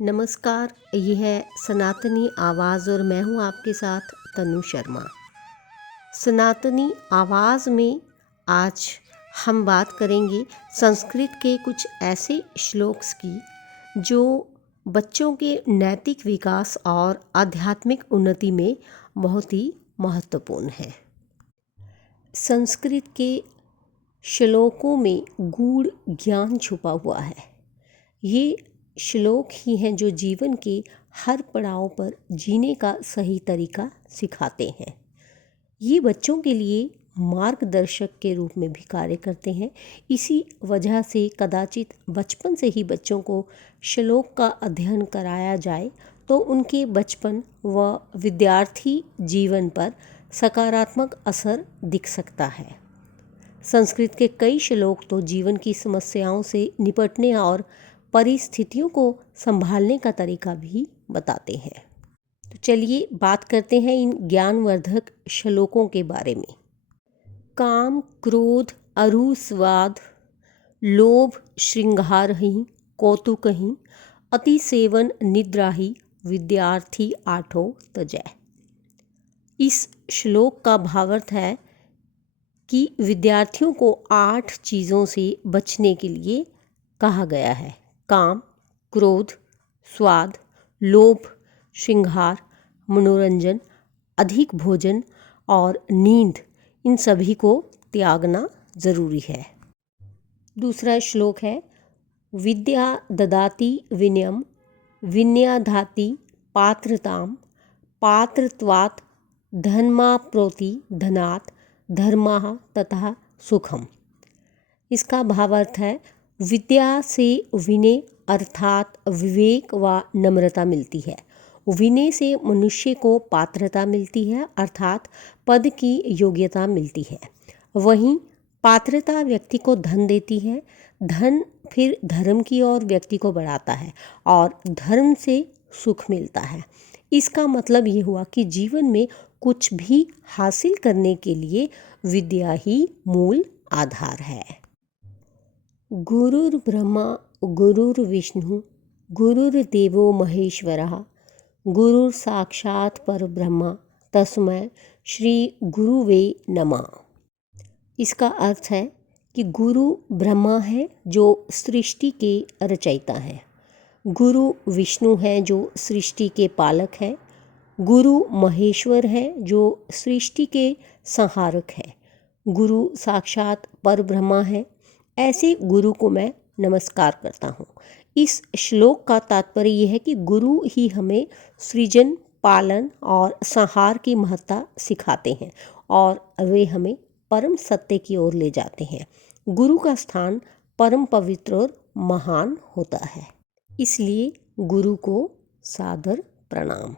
नमस्कार, ये है सनातनी आवाज़ और मैं हूँ आपके साथ तनु शर्मा। सनातनी आवाज़ में आज हम बात करेंगे संस्कृत के कुछ ऐसे श्लोक्स की जो बच्चों के नैतिक विकास और आध्यात्मिक उन्नति में बहुत ही महत्वपूर्ण है। संस्कृत के श्लोकों में गूढ़ ज्ञान छुपा हुआ है। ये श्लोक ही हैं जो जीवन के हर पड़ाव पर जीने का सही तरीका सिखाते हैं। ये बच्चों के लिए मार्गदर्शक के रूप में भी कार्य करते हैं। इसी वजह से कदाचित बचपन से ही बच्चों को श्लोक का अध्ययन कराया जाए तो उनके बचपन व विद्यार्थी जीवन पर सकारात्मक असर दिख सकता है। संस्कृत के कई श्लोक तो जीवन की समस्याओं से निपटने और परिस्थितियों को संभालने का तरीका भी बताते हैं। तो चलिए बात करते हैं इन ज्ञानवर्धक श्लोकों के बारे में। काम, क्रोध, अरु, स्वाद, लोभ, श्रृंगारहि, कौतुकहि, अति सेवन, निद्राहि, विद्यार्थी आठो तजय। इस श्लोक का भावार्थ है कि विद्यार्थियों को 8 चीज़ों से बचने के लिए कहा गया है। काम, क्रोध, स्वाद, लोभ, श्रृंगार, मनोरंजन, अधिक भोजन और नींद, इन सभी को त्यागना जरूरी है। दूसरा श्लोक है विद्या ददाति विनयम, विनयाधाति पात्रताम, पात्रत्वात् धर्माप्नोति धनात्, धर्मः ततः सुखम। इसका भावार्थ है विद्या से विनय अर्थात विवेक व नम्रता मिलती है। विनय से मनुष्य को पात्रता मिलती है अर्थात पद की योग्यता मिलती है। वहीं पात्रता व्यक्ति को धन देती है। धन फिर धर्म की ओर व्यक्ति को बढ़ाता है और धर्म से सुख मिलता है। इसका मतलब ये हुआ कि जीवन में कुछ भी हासिल करने के लिए विद्या ही मूल आधार है। गुरुर्ब्रह्मा गुरुर्विष्णु गुरुर्देवो महेश्वरः, गुरुर साक्षात् परब्रह्म तस्मै श्री गुरुवे नमः। इसका अर्थ है कि गुरु ब्रह्मा है जो सृष्टि के रचयिता हैं, गुरु विष्णु हैं जो सृष्टि के पालक हैं, गुरु महेश्वर है जो सृष्टि के संहारक है, गुरु साक्षात परब्रह्मा है। ऐसे गुरु को मैं नमस्कार करता हूँ। इस श्लोक का तात्पर्य यह है कि गुरु ही हमें सृजन, पालन और संहार की महत्ता सिखाते हैं और वे हमें परम सत्य की ओर ले जाते हैं। गुरु का स्थान परम पवित्र और महान होता है, इसलिए गुरु को सादर प्रणाम।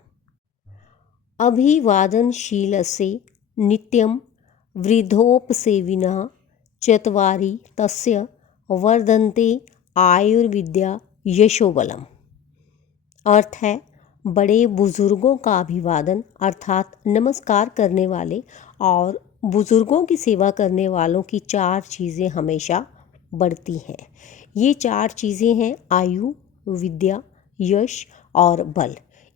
अभिवादनशीलस्य नित्यं वृद्धोपसेविनः, चत्वारि तस्य वर्धन्ते आयुर्विद्या यशोबलम। अर्थ है बड़े बुजुर्गों का अभिवादन अर्थात नमस्कार करने वाले और बुजुर्गों की सेवा करने वालों की 4 चीज़ें हमेशा बढ़ती हैं। ये 4 चीज़ें हैं आयु, विद्या, यश और बल।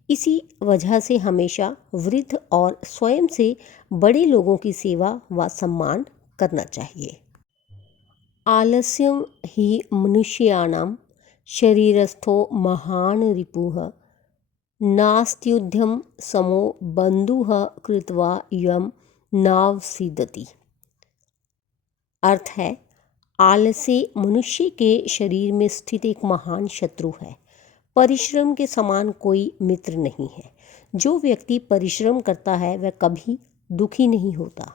इसी वजह से हमेशा वृद्ध और स्वयं से बड़े लोगों की सेवा व सम्मान करना चाहिए। आलस्यं हि मनुष्याणां शरीरस्थो महान् रिपुः, नास्त्युद्यमं समो बन्धुः कृत्वा यं नावसीदति। अर्थ है आलस्य मनुष्य के शरीर में स्थित एक महान शत्रु है। परिश्रम के समान कोई मित्र नहीं है। जो व्यक्ति परिश्रम करता है वह कभी दुखी नहीं होता।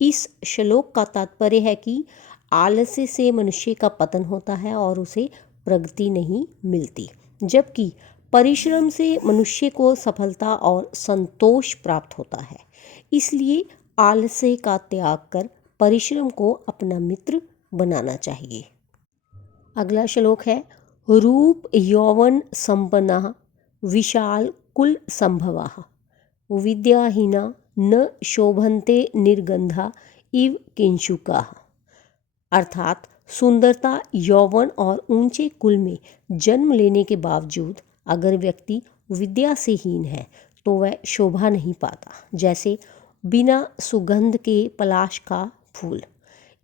इस श्लोक का तात्पर्य है कि आलस्य से मनुष्य का पतन होता है और उसे प्रगति नहीं मिलती, जबकि परिश्रम से मनुष्य को सफलता और संतोष प्राप्त होता है। इसलिए आलस्य का त्याग कर परिश्रम को अपना मित्र बनाना चाहिए। अगला श्लोक है रूप यौवन संपन्नः, विशाल कुल संभवाः, विद्याहीना न शोभन्ते निर्गंधा इव किंशुकाः। अर्थात सुंदरता, यौवन और ऊंचे कुल में जन्म लेने के बावजूद अगर व्यक्ति विद्या से हीन है तो वह शोभा नहीं पाता, जैसे बिना सुगंध के पलाश का फूल।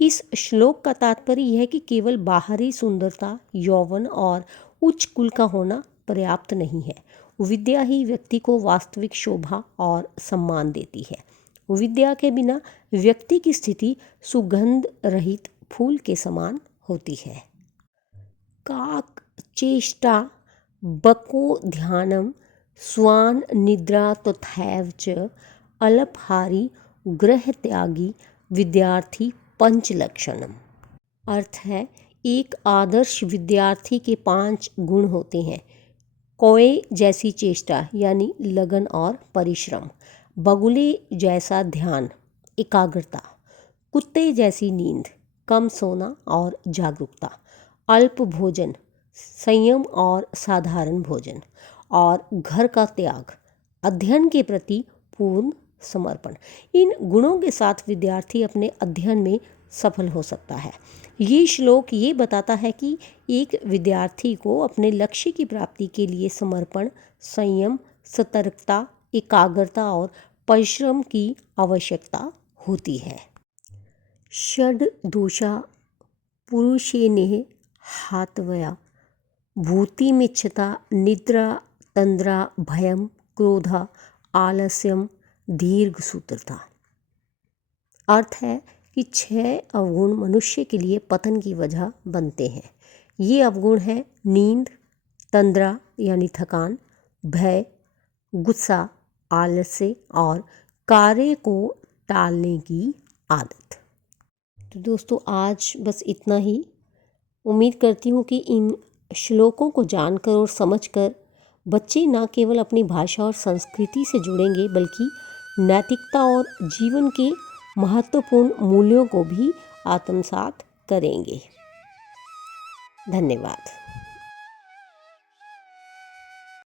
इस श्लोक का तात्पर्य यह है कि केवल बाहरी सुंदरता, यौवन और उच्च कुल का होना पर्याप्त नहीं है। विद्या ही व्यक्ति को वास्तविक शोभा और सम्मान देती है। विद्या के बिना व्यक्ति की स्थिति सुगंध रहित फूल के समान होती है। काक चेष्टा बको ध्यानम स्वान निद्रा तथैव च अल्पहारी गृह त्यागी विद्यार्थी पंचलक्षणम। अर्थ है, एक आदर्श विद्यार्थी के 5 गुण होते हैं। कोए जैसी चेष्टा यानी लगन और परिश्रम, बगुले जैसा ध्यान एकाग्रता, कुत्ते जैसी नींद कम सोना और जागरूकता, अल्प भोजन संयम और साधारण भोजन, और घर का त्याग अध्ययन के प्रति पूर्ण समर्पण। इन गुणों के साथ विद्यार्थी अपने अध्ययन में सफल हो सकता है। ये श्लोक ये बताता है कि एक विद्यार्थी को अपने लक्ष्य की प्राप्ति के लिए समर्पण, संयम, सतर्कता, एकाग्रता और परिश्रम की आवश्यकता होती है। षड् दोषा पुरुषेनेह हात्वया भूतिमिच्छता निद्रा तंद्रा भयम क्रोधा आलस्यम दीर्घ सूत्रता। अर्थ है कि 6 अवगुण मनुष्य के लिए पतन की वजह बनते हैं। ये अवगुण है नींद, तंद्रा यानी थकान, भय, गुस्सा, आलस्य और कार्य को टालने की आदत। तो दोस्तों, आज बस इतना ही। उम्मीद करती हूँ कि इन श्लोकों को जानकर और समझकर बच्चे न केवल अपनी भाषा और संस्कृति से जुड़ेंगे, बल्कि नैतिकता और जीवन के महत्वपूर्ण मूल्यों को भी आत्मसात करेंगे। धन्यवाद।